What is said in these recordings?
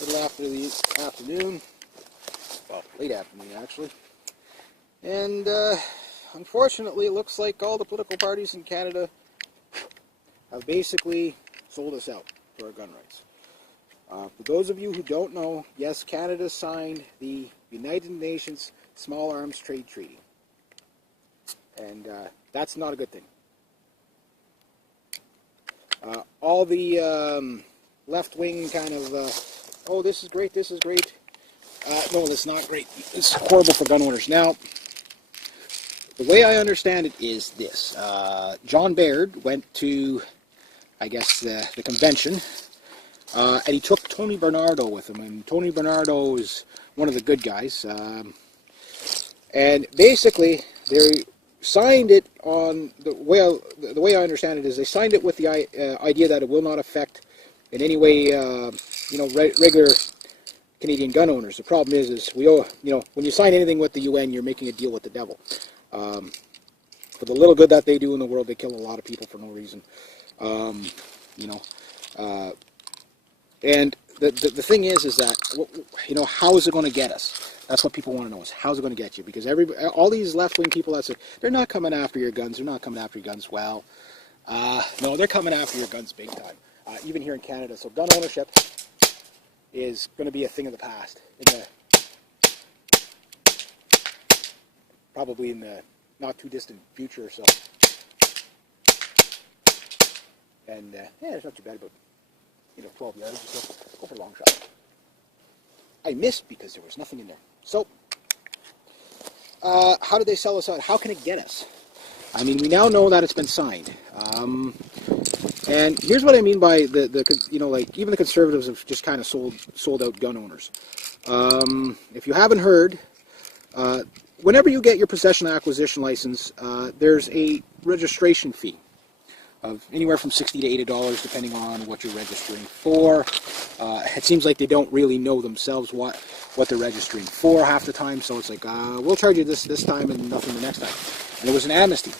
little after the afternoon, well, late afternoon actually, and unfortunately it looks like all the political parties in Canada have basically sold us out for our gun rights. For those of you who don't know, yes, Canada signed the United Nations Small Arms Trade Treaty, and that's not a good thing. All the left-wing kind of, oh, this is great, this is great. No, it's not great. It's horrible for gun owners. Now, the way I understand it is this. John Baird went to, I guess, the convention, and he took Tony Bernardo with him. And Tony Bernardo is one of the good guys. And basically, they signed it on, the way I understand it is they signed it with the idea that it will not affect in any way, regular Canadian gun owners. The problem is we owe, when you sign anything with the UN, you're making a deal with the devil. For the little good that they do in the world, they kill a lot of people for no reason. And the thing is that, how is it going to get us? That's what people want to know, is how's it going to get you? Because all these left-wing people that say, they're not coming after your guns, they're not coming after your guns. Well, no, they're coming after your guns big time, even here in Canada. So gun ownership is going to be a thing of the past, probably in the not too distant future or so. And it's not too bad, about 12 yards or so. Go for a long shot. I missed because there was nothing in there. So, how did they sell us out? How can it get us? I mean, we now know that it's been signed. And here's what I mean by even the conservatives have just kind of sold out gun owners. If you haven't heard, whenever you get your possession acquisition license, there's a registration fee of anywhere from $60 to $80, depending on what you're registering for. It seems like they don't really know themselves what they're registering for half the time, so it's like, we'll charge you this time and nothing the next time. And it was an amnesty,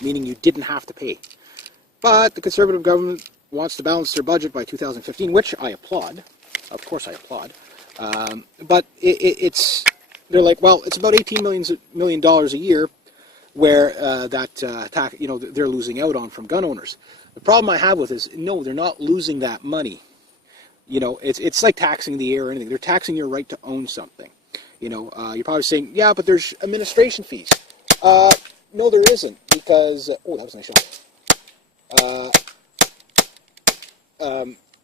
meaning you didn't have to pay. But the Conservative government wants to balance their budget by 2015, which I applaud. Of course I applaud. But they're like, well, it's about $18 million a year where they're losing out on from gun owners. The problem I have with this is, no, they're not losing that money. It's like taxing the air or anything. They're taxing your right to own something. You're probably saying, yeah, but there's administration fees. No, there isn't, because, oh, that was a nice shot.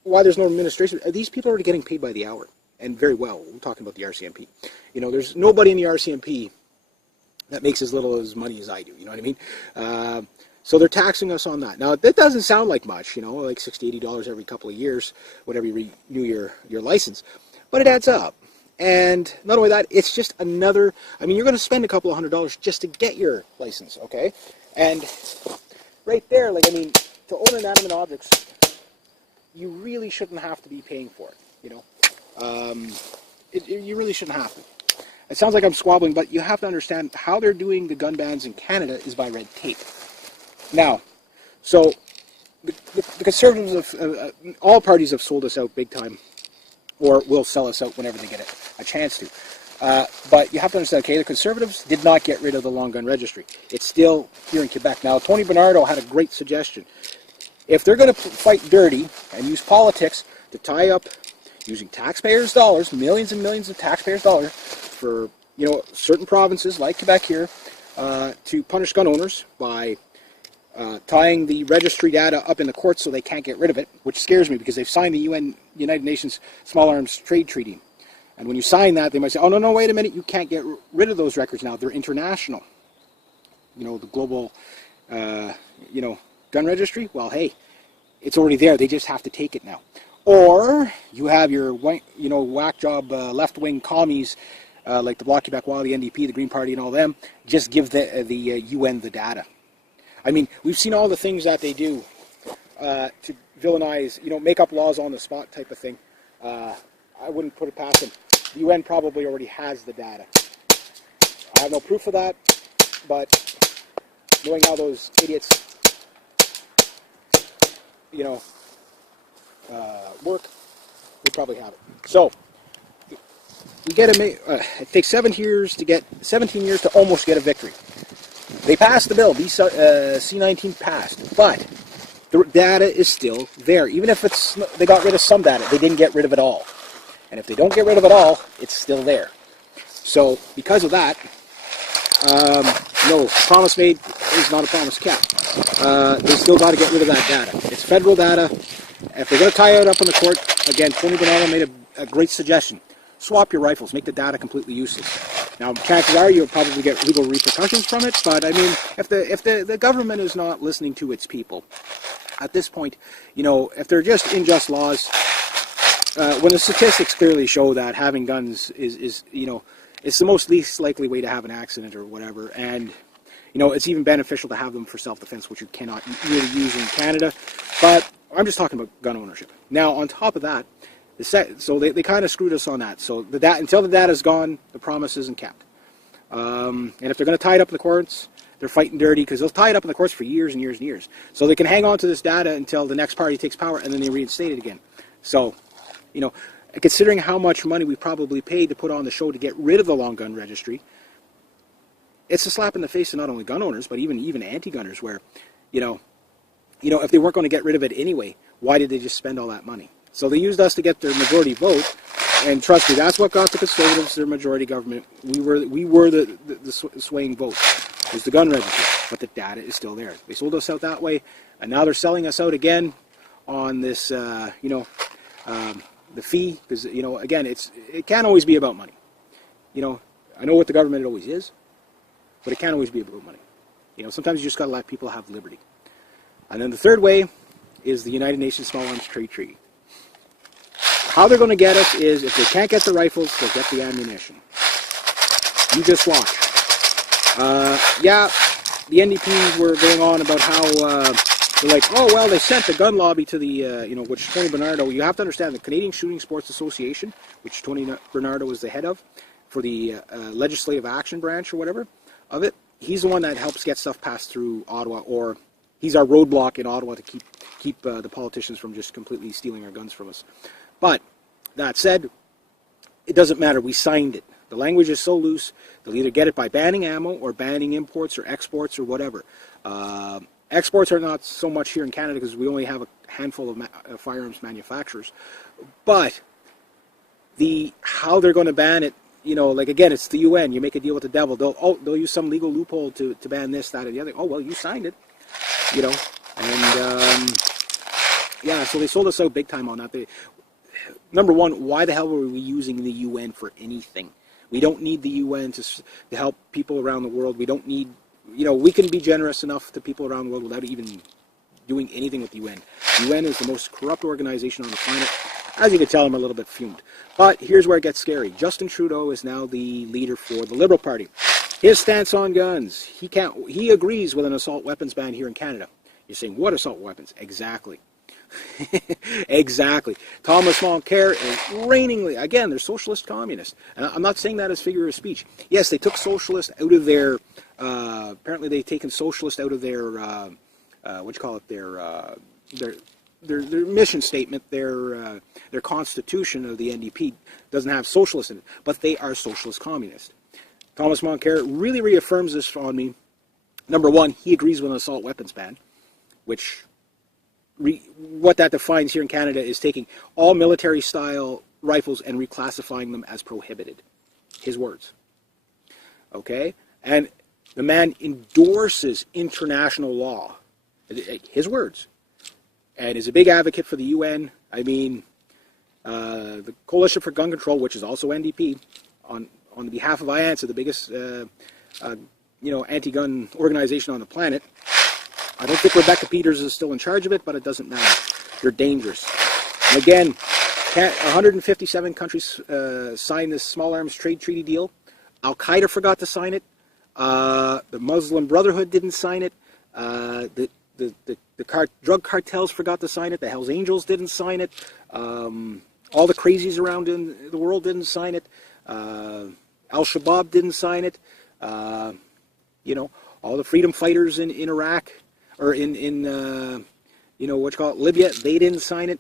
Why there's no administration? These people are getting paid by the hour, and very well. We're talking about the RCMP. There's nobody in the RCMP that makes as little as money as I do. You know what I mean? So they're taxing us on that. Now, that doesn't sound like much, like $60, $80 every couple of years, whenever you renew your license. But it adds up. And not only that, it's just another, you're going to spend a couple of $100 just to get your license, okay? And right there, to own inanimate objects, you really shouldn't have to be paying for it, you really shouldn't have to. It sounds like I'm squabbling, but you have to understand how they're doing the gun bans in Canada is by red tape. Now, so the Conservatives all parties have sold us out big time, or will sell us out whenever they get a chance to. But you have to understand, okay, the Conservatives did not get rid of the long gun registry. It's still here in Quebec. Now, Tony Bernardo had a great suggestion. If they're going to fight dirty and use politics to tie up using taxpayers' dollars, millions and millions of taxpayers' dollars, for certain provinces like Quebec here, to punish gun owners by tying the registry data up in the courts so they can't get rid of it, which scares me because they've signed the United Nations Small Arms Trade Treaty. And when you sign that, they might say, oh, no, wait a minute, you can't get rid of those records now. They're international. The global, gun registry, well, hey, it's already there. They just have to take it now. Or you have your, whack job left-wing commies, like the Bloc Québécois, the NDP, the Green Party, and all them, just give the UN the data. We've seen all the things that they do to villainize, make up laws on the spot type of thing. I wouldn't put it past them. The UN probably already has the data. I have no proof of that, but knowing how those idiots, work, would probably have it. So we get it takes 17 years to almost get a victory. They passed the bill. C-19 passed, but the data is still there. Even if they got rid of some data, they didn't get rid of it all. And if they don't get rid of it all, it's still there. So because of that, no, promise made is not a promise kept. They still got to get rid of that data. It's federal data. If they're going to tie it up in the court, again, Tony Bernardo made a great suggestion. Swap your rifles. Make the data completely useless. Now, chances are you'll probably get legal repercussions from it, but I mean, if the government is not listening to its people, at this point, you know, if they're just unjust laws, when the statistics clearly show that having guns is you know, it's the most least likely way to have an accident or whatever, and you know, it's even beneficial to have them for self-defense, which you cannot really use in Canada. But I'm just talking about gun ownership. Now, on top of that, so they kind of screwed us on that. So until the data's gone, the promise isn't kept. And if they're going to tie it up in the courts, they're fighting dirty, because they'll tie it up in the courts for years and years and years. So they can hang on to this data until the next party takes power, and then they reinstate it again. So, you know, considering how much money we probably paid to put on the show to get rid of the long gun registry, it's a slap in the face to not only gun owners, but even anti-gunners, where, you know, if they weren't going to get rid of it anyway, why did they just spend all that money? So they used us to get their majority vote, and trust me, that's what got the Conservatives their majority government. We were the swaying vote. It was the gun registry, but the data is still there. They sold us out that way, and now they're selling us out again on this, you know, the fee, because, you know, again, it can't always be about money. You know, I know what the government always is, but it can't always be about money. You know, sometimes you just got to let people have liberty. And then the third way is the United Nations Small Arms Trade Treaty. How they're going to get us is, if they can't get the rifles, they'll get the ammunition. You just watch. Yeah, the NDPs were going on about how they're like, oh, well, they sent the gun lobby to the, you know, which Tony Bernardo, you have to understand, the Canadian Shooting Sports Association, which Tony Bernardo is the head of, for the legislative action branch or whatever of it, he's the one that helps get stuff passed through Ottawa, or he's our roadblock in Ottawa to keep the politicians from just completely stealing our guns from us. But that said, it doesn't matter. We signed it. The language is so loose, they'll either get it by banning ammo or banning imports or exports or whatever. Exports are not so much here in Canada because we only have a handful of firearms manufacturers. But how they're going to ban it, you know, like, again, it's the UN. You make a deal with the devil. They'll use some legal loophole to ban this, that, or the other. Oh, well, you signed it, you know. And, yeah, so they sold us out big time on that. Number one, why the hell were we using the UN for anything? We don't need the UN to help people around the world. We don't need, you know, we can be generous enough to people around the world without even doing anything with the UN. The UN is the most corrupt organization on the planet. As you can tell, I'm a little bit fumed. But here's where it gets scary. Justin Trudeau is now the leader for the Liberal Party. His stance on guns, he agrees with an assault weapons ban here in Canada. You're saying, what assault weapons? Exactly. Exactly. Thomas Mulcair is reigningly, again, they're socialist communists. And I'm not saying that as figure of speech. Yes, they took socialist out of their, apparently they've taken socialist out of their, their mission statement, their constitution of the NDP doesn't have socialist in it, but they are socialist communists. Thomas Mulcair really reaffirms this on me. Number one, he agrees with an assault weapons ban, which what that defines here in Canada is taking all military-style rifles and reclassifying them as prohibited. His words. Okay? And the man endorses international law. His words. And is a big advocate for the UN. I mean, the Coalition for Gun Control, which is also NDP, on behalf of IANSA, the biggest anti-gun organization on the planet. I don't think Rebecca Peters is still in charge of it, but it doesn't matter. They're dangerous. And again, 157 countries signed this small arms trade treaty deal. Al-Qaeda forgot to sign it. The Muslim Brotherhood didn't sign it. The drug cartels forgot to sign it. The Hells Angels didn't sign it. All the crazies around in the world didn't sign it. Al-Shabaab didn't sign it. All the freedom fighters in Iraq, or in Libya, they didn't sign it.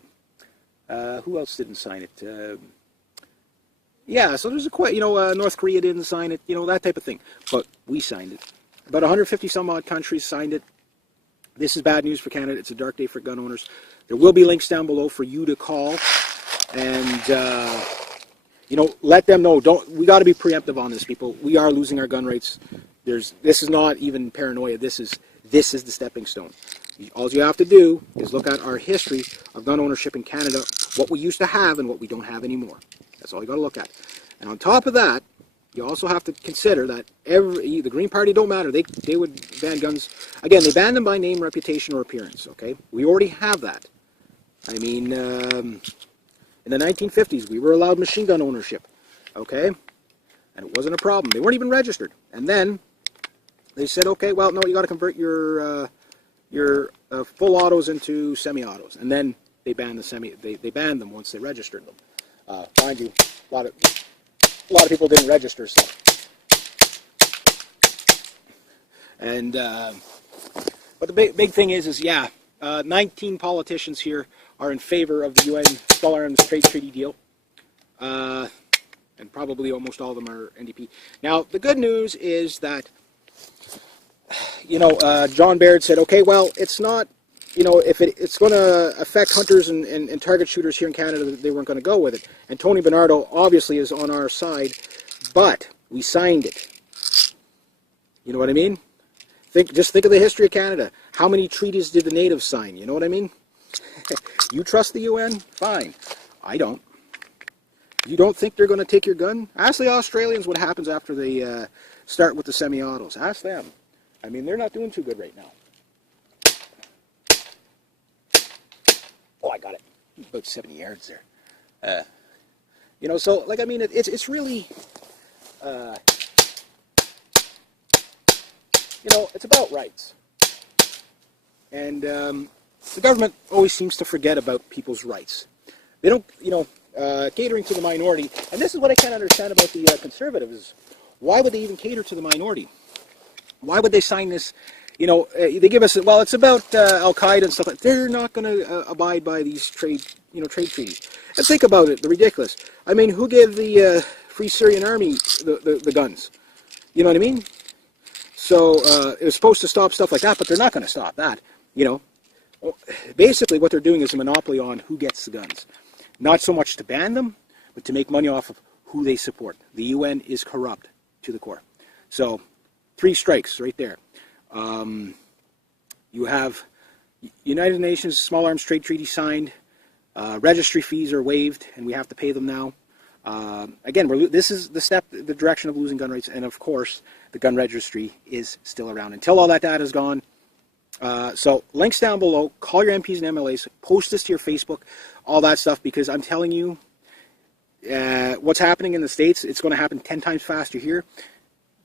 Who else didn't sign it? Yeah, so there's North Korea didn't sign it, that type of thing. But we signed it. About 150 some odd countries signed it. This is bad news for Canada. It's a dark day for gun owners. There will be links down below for you to call and let them know. We got to be preemptive on this, people. We are losing our gun rights. This is not even paranoia. This is the stepping stone. All you have to do is look at our history of gun ownership in Canada, what we used to have and what we don't have anymore. That's all you got to look at. And on top of that, you also have to consider that the Green Party don't matter. They would ban guns. Again, they ban them by name, reputation, or appearance. Okay, we already have that. I mean, in the 1950s, we were allowed machine gun ownership. Okay, and it wasn't a problem. They weren't even registered. And then they said, okay, well, no, you got to convert your full autos into semi-autos. And then they banned They banned them once they registered them. Mind you, a lot of people didn't register, so. And but the big thing is 19 politicians here are in favor of the UN firearms trade treaty deal, and probably almost all of them are NDP. Now the good news is that John Baird said, okay, well, it's not. If it's going to affect hunters and target shooters here in Canada, they weren't going to go with it. And Tony Bernardo obviously is on our side, but we signed it. You know what I mean? Just think of the history of Canada. How many treaties did the natives sign? You know what I mean? You trust the UN? Fine. I don't. You don't think they're going to take your gun? Ask the Australians what happens after they start with the semi-autos. Ask them. I mean, they're not doing too good right now. Oh, I got it. About 70 yards there. So, I mean, it's really, it's about rights. And the government always seems to forget about people's rights. They don't, catering to the minority. And this is what I can't understand about the conservatives. Why would they even cater to the minority? Why would they sign this? They give us, well, it's about Al-Qaeda and stuff like that. They're not going to abide by these trade treaties. And think about it, the ridiculous. I mean, who gave the Free Syrian Army the guns? You know what I mean? So it was supposed to stop stuff like that, but they're not going to stop that. Basically what they're doing is a monopoly on who gets the guns. Not so much to ban them, but to make money off of who they support. The UN is corrupt to the core. So 3 strikes right there. You have United Nations Small Arms Trade Treaty signed. Registry fees are waived, and we have to pay them now. Again, this is the direction of losing gun rights, and of course, the gun registry is still around until all that data is gone. So links down below. Call your MPs and MLAs. Post this to your Facebook, all that stuff, because I'm telling you, what's happening in the States, it's going to happen 10 times faster here.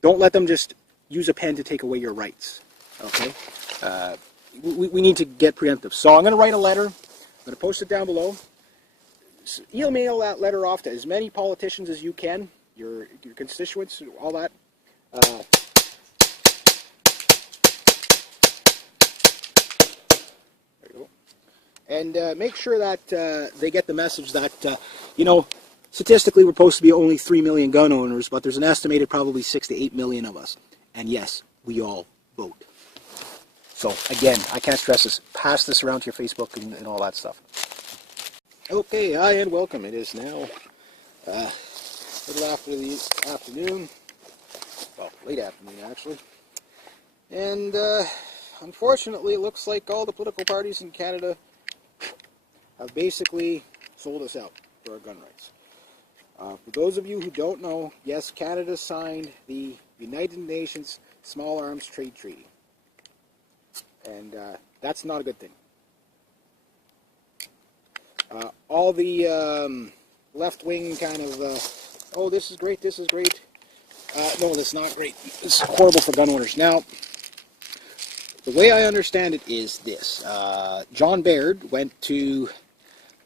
Don't let them just use a pen to take away your rights. Okay? We need to get preemptive. So I'm going to write a letter. I'm going to post it down below. Email that letter off to as many politicians as you can, your constituents, all that. There you go. And make sure that they get the message that, statistically we're supposed to be only 3 million gun owners, but there's an estimated probably 6 to 8 million of us. And yes, we all vote. So again, I can't stress this. Pass this around to your Facebook and all that stuff. Okay, hi and welcome. It is now a little after the afternoon. Well, late afternoon actually. And unfortunately, it looks like all the political parties in Canada have basically sold us out for our gun rights. For those of you who don't know, yes, Canada signed the United Nations Small Arms Trade Treaty. And that's not a good thing. All the left-wing kind of, oh, this is great, this is great. No, that's not great. It's horrible for gun owners. Now, the way I understand it is this. John Baird went to,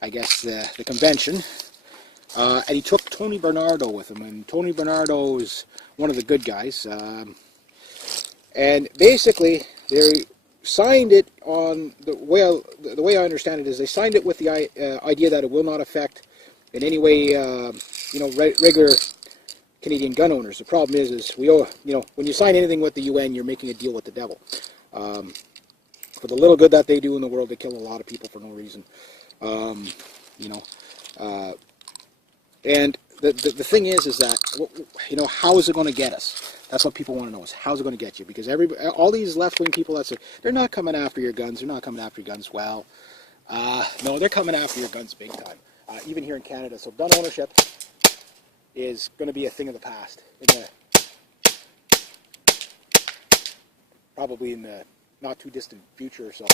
I guess, the convention, and he took Tony Bernardo with him. And Tony Bernardo is one of the good guys. And basically, they signed it on the way I understand it is they signed it with the idea that it will not affect in any way, regular Canadian gun owners. The problem is we owe, when you sign anything with the UN, you're making a deal with the devil. For the little good that they do in the world, they kill a lot of people for no reason. And the thing is that, how is it going to get us? That's what people want to know, is how's it going to get you? Because all these left-wing people that say, they're not coming after your guns, they're not coming after your guns. Well, no, they're coming after your guns big time, even here in Canada. So gun ownership is going to be a thing of the past, probably in the not too distant future or so.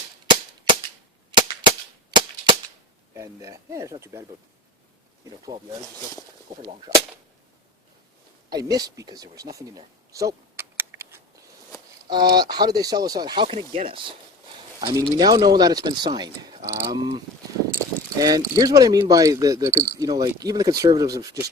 And it's not too bad, about 12 yards or so. Go for a long shot. I missed because there was nothing in there. So, how did they sell us out? How can it get us? I mean, we now know that it's been signed. And here's what I mean by even the conservatives have just kind